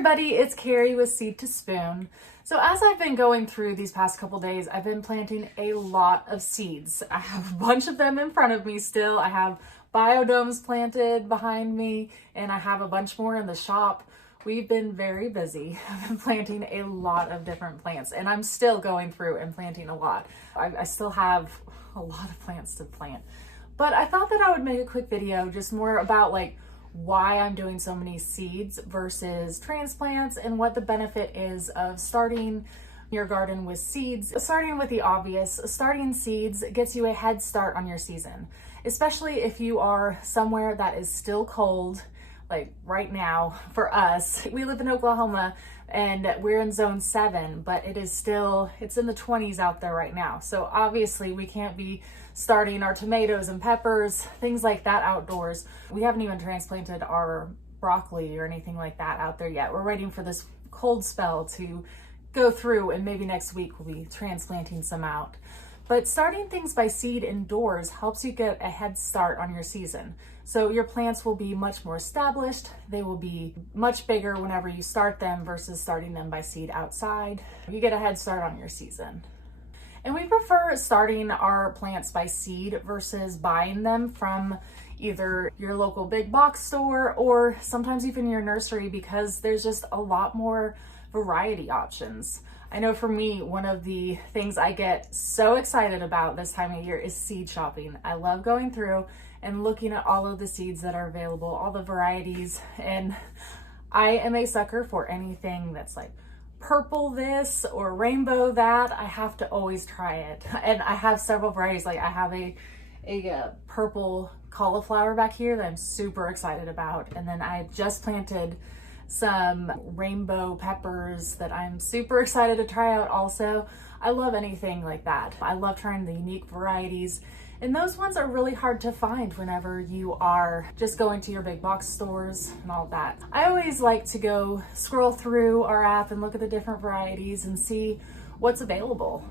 everybody, it's Carrie with Seed to Spoon. So as I've been going through these past couple days, I've been planting a lot of seeds. I have a bunch of them in front of me still. I have biodomes planted behind me, and I have a bunch more in the shop. We've been very busy. I've been planting a lot of different plants, and I'm still going through and planting a lot. I still have a lot of plants to plant. But I thought that I would make a quick video just more about why I'm doing so many seeds versus transplants and what the benefit is of starting your garden with seeds. Starting with the obvious, starting seeds gets you a head start on your season, especially if you are somewhere that is still cold, like right now for us. We live in Oklahoma and we're in zone 7, but it's in the 20s out there right now. So obviously we can't be starting our tomatoes and peppers, things like that outdoors. We haven't even transplanted our broccoli or anything like that out there yet. We're waiting for this cold spell to go through, and maybe next week we'll be transplanting some out. But starting things by seed indoors helps you get a head start on your season. So your plants will be much more established. They will be much bigger whenever you start them versus starting them by seed outside. You get a head start on your season. And we prefer starting our plants by seed versus buying them from either your local big box store or sometimes even your nursery, because there's just a lot more variety options. I know for me, one of the things I get so excited about this time of year is seed shopping. I love going through and looking at all of the seeds that are available, all the varieties, and I am a sucker for anything that's like purple this or rainbow that. I have to always try it. And I have several varieties. Like I have a purple cauliflower back here that I'm super excited about. And then I just planted some rainbow peppers that I'm super excited to try out also. I love anything like that. I love trying the unique varieties. And those ones are really hard to find whenever you are just going to your big box stores and all that. I always like to go scroll through our app and look at the different varieties and see what's available.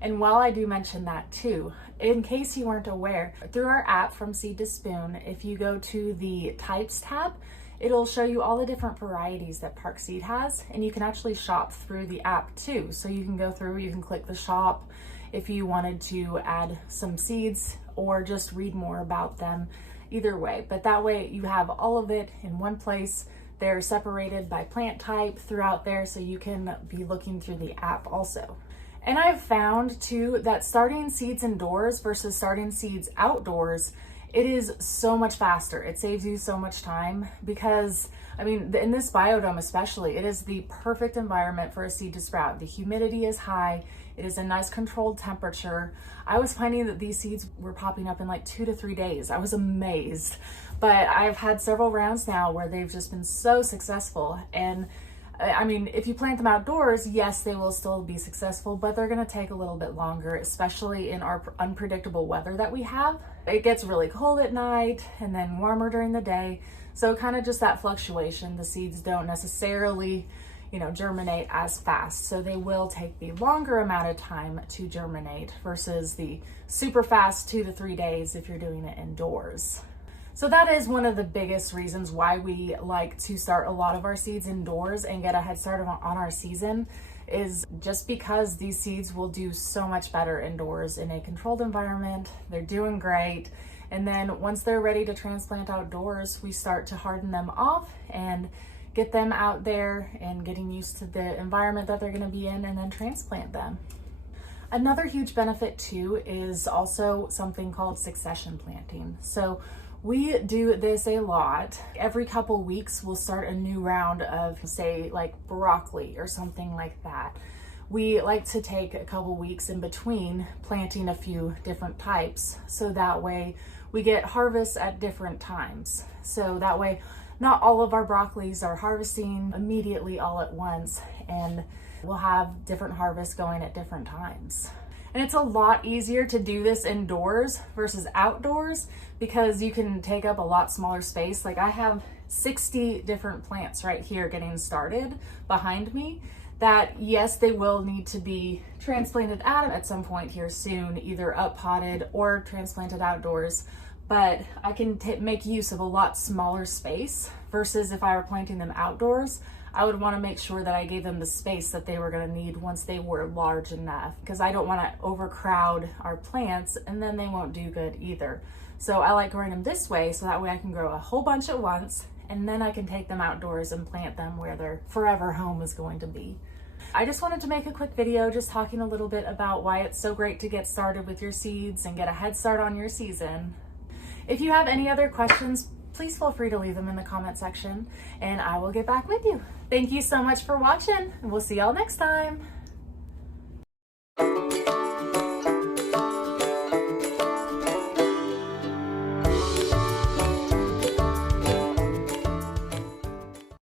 And while I do mention that too, in case you weren't aware, through our app from Seed to Spoon, if you go to the Types tab, it'll show you all the different varieties that Park Seed has, and you can actually shop through the app too. So you can go through, you can click the shop if you wanted to add some seeds or just read more about them, either way. But that way you have all of it in one place. They're separated by plant type throughout there, so you can be looking through the app also. And I've found too that starting seeds indoors versus starting seeds outdoors, it is so much faster. It saves you so much time because, I mean, in this biodome especially, it is the perfect environment for a seed to sprout. The humidity is high. It is a nice controlled temperature. I was finding that these seeds were popping up in like 2 to 3 days. I was amazed. But I've had several rounds now where they've just been so successful. And I mean, if you plant them outdoors, yes, they will still be successful, but they're gonna take a little bit longer, especially in our unpredictable weather that we have. It gets really cold at night and then warmer during the day. So kind of just that fluctuation. The seeds don't necessarily, germinate as fast. So they will take the longer amount of time to germinate versus the super fast 2 to 3 days if you're doing it indoors. So that is one of the biggest reasons why we like to start a lot of our seeds indoors and get a head start on our season, is just because these seeds will do so much better indoors in a controlled environment. They're doing great. And then once they're ready to transplant outdoors, we start to harden them off and get them out there and getting used to the environment that they're going to be in, and then transplant them. Another huge benefit too is also something called succession planting. So we do this a lot. Every couple weeks, we'll start a new round of, say, like broccoli or something like that. We like to take a couple weeks in between planting a few different types, so that way we get harvests at different times. So that way, not all of our broccolis are harvesting immediately all at once, and we'll have different harvests going at different times. And it's a lot easier to do this indoors versus outdoors because you can take up a lot smaller space. Like I have 60 different plants right here getting started behind me that, yes, they will need to be transplanted out at some point here soon, either up potted or transplanted outdoors. But I can make use of a lot smaller space versus if I were planting them outdoors, I would want to make sure that I gave them the space that they were going to need once they were large enough, because I don't want to overcrowd our plants and then they won't do good either. So I like growing them this way, so that way I can grow a whole bunch at once, and then I can take them outdoors and plant them where their forever home is going to be. I just wanted to make a quick video just talking a little bit about why it's so great to get started with your seeds and get a head start on your season. If you have any other questions, please feel free to leave them in the comment section and I will get back with you. Thank you so much for watching, and we'll see y'all next time.